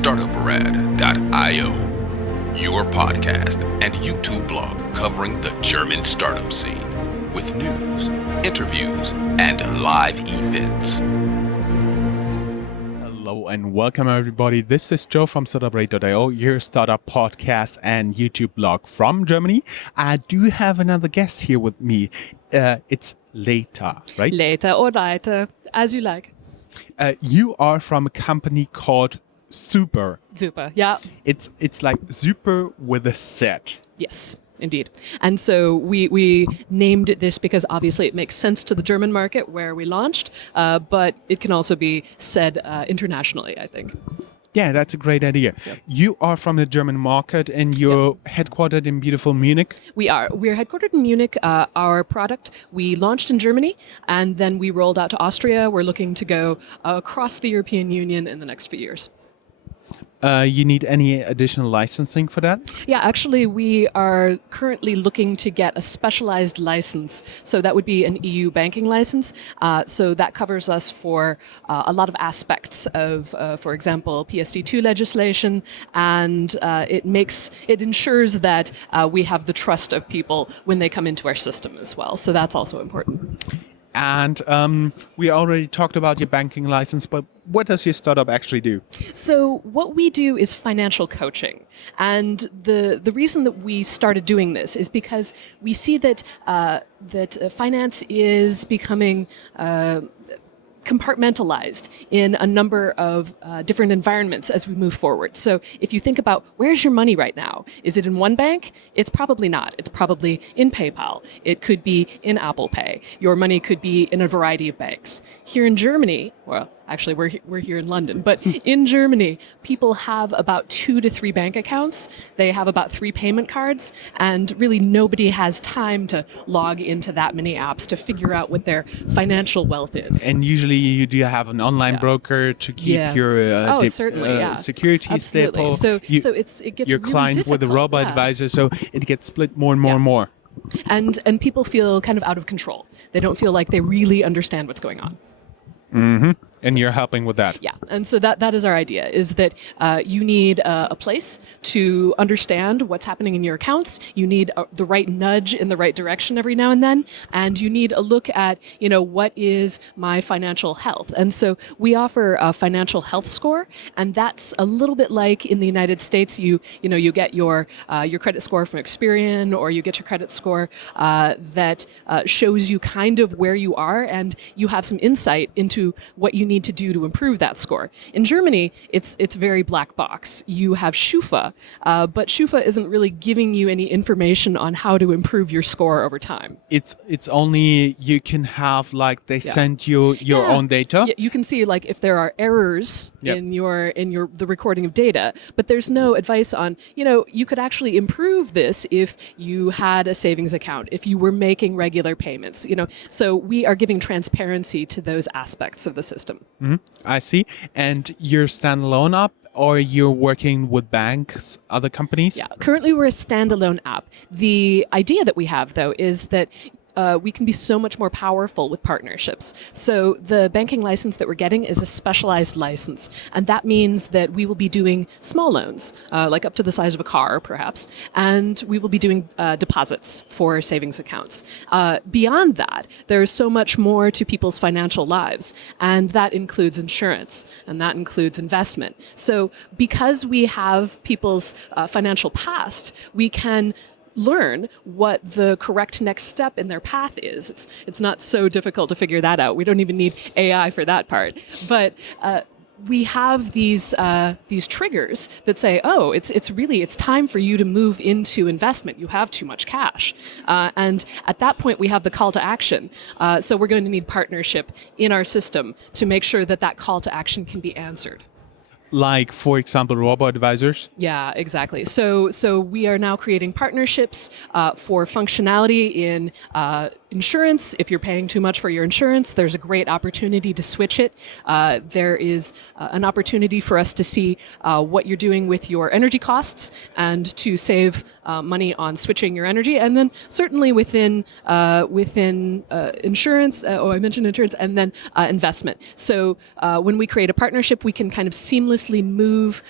Startuprad.io, your podcast and YouTube blog covering the German startup scene with news, interviews, and live events. Hello and welcome everybody. This is Joe from Startuprad.io, your startup podcast and YouTube blog from Germany. I do have another guest here with me. It's Leta, right? Later or later, as you like. You are from a company called Zuper. Zuper, yeah. It's like Zuper with a Z. Yes, indeed. And so we named it this because obviously it makes sense to the German market where we launched, but it can also be said internationally, I think. Yeah, that's a great idea. Yep. You are from the German market and you're headquartered in beautiful Munich. We're headquartered in Munich. Our product, we launched in Germany and then we rolled out to Austria. We're looking to go across the European Union in the next few years. You need any additional licensing for that? Yeah, actually, we are currently looking to get a specialized license. So that would be an EU banking license. So that covers us for a lot of aspects of, for example, PSD2 legislation, and it ensures that we have the trust of people when they come into our system as well. So that's also important. And we already talked about your banking license, but what does your startup actually do? So what we do is financial coaching. And the reason that we started doing this is because we see that finance is becoming compartmentalized in a number of different environments as we move forward. So if you think about where's your money right now? Is it in one bank? It's probably not. It's probably in PayPal. It could be in Apple Pay. Your money could be in a variety of banks. Here in Germany, well, actually we're here in London, but in Germany, people have about 2 to 3 bank accounts. They have about 3 payment cards, and really nobody has time to log into that many apps to figure out what their financial wealth is. And usually you do have an online broker to keep your security Absolutely. stable. So it gets your really client difficult, with a robo-advisor, so it gets split more and more and more. And people feel kind of out of control. They don't feel like they really understand what's going on. Mm-hmm. And you're helping with that. Yeah, and so that is our idea, is that you need a place to understand what's happening in your accounts. You need the right nudge in the right direction every now and then, and you need a look at, what is my financial health. And so we offer a financial health score, and that's a little bit like in the United States, you get your credit score from Experian, or you get your credit score that shows you kind of where you are, and you have some insight into what you need to do to improve that score. In Germany, it's very black box. You have Schufa, but Schufa isn't really giving you any information on how to improve your score over time. It's only you can have send you your own data. Yeah, you can see if there are errors in the recording of data, but there's no advice on you could actually improve this if you had a savings account, if you were making regular payments. So we are giving transparency to those aspects of the system. Mm-hmm. I see. And you're standalone app, or you're working with banks, other companies? Yeah, currently we're a standalone app. The idea that we have, though, is that we can be so much more powerful with partnerships. So the banking license that we're getting is a specialized license. And that means that we will be doing small loans, like up to the size of a car, perhaps. And we will be doing deposits for savings accounts. Beyond that, there is so much more to people's financial lives. And that includes insurance. And that includes investment. So because we have people's financial past, we can learn what the correct next step in their path is. It's not so difficult to figure that out. We don't even need AI for that part. But we have these triggers that say, oh, it's time for you to move into investment. You have too much cash. And at that point, we have the call to action. So we're going to need partnership in our system to make sure that call to action can be answered. Like, for example, robo-advisors? Yeah, exactly. So we are now creating partnerships for functionality in insurance, if you're paying too much for your insurance, there's a great opportunity to switch it. There is an opportunity for us to see what you're doing with your energy costs and to save money on switching your energy. And then certainly within insurance, I mentioned insurance, and then investment. So when we create a partnership, we can kind of seamlessly move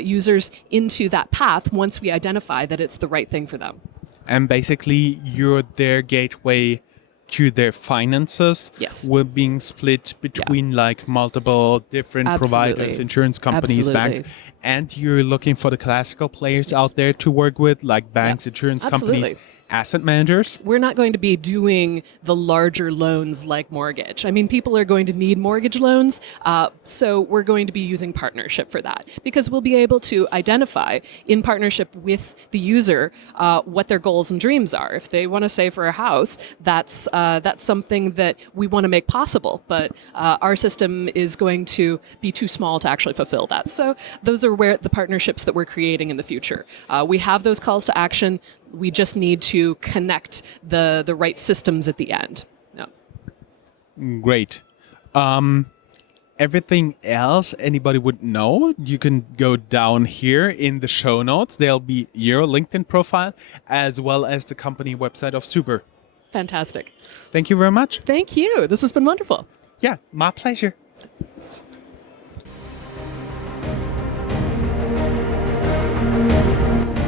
users into that path once we identify that it's the right thing for them. And basically, you're their gateway to their finances. Yes. We're being split between like multiple different providers, insurance companies, banks, and you're looking for the classical players out there to work with, like banks, insurance companies, asset managers. We're not going to be doing the larger loans like mortgage. I mean, people are going to need mortgage loans, so we're going to be using partnership for that because we'll be able to identify in partnership with the user what their goals and dreams are. If they want to save for a house, that's something that we want to make possible, but our system is going to be too small to actually fulfill that. So those are where the partnerships that we're creating in the future. We have those calls to action. We just need to connect the right systems at the end. Yeah. Great. Everything else anybody would know, you can go down here in the show notes. There'll be your LinkedIn profile as well as the company website of Zuper. Fantastic. Thank you very much. Thank you. This has been wonderful. Yeah, my pleasure.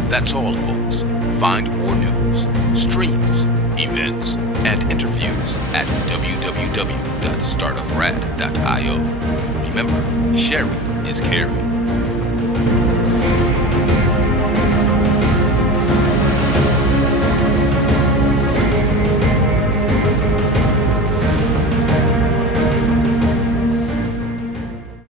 That's all, folks. Find more news, streams, events, and interviews at www.startuprad.io. Remember, sharing is caring.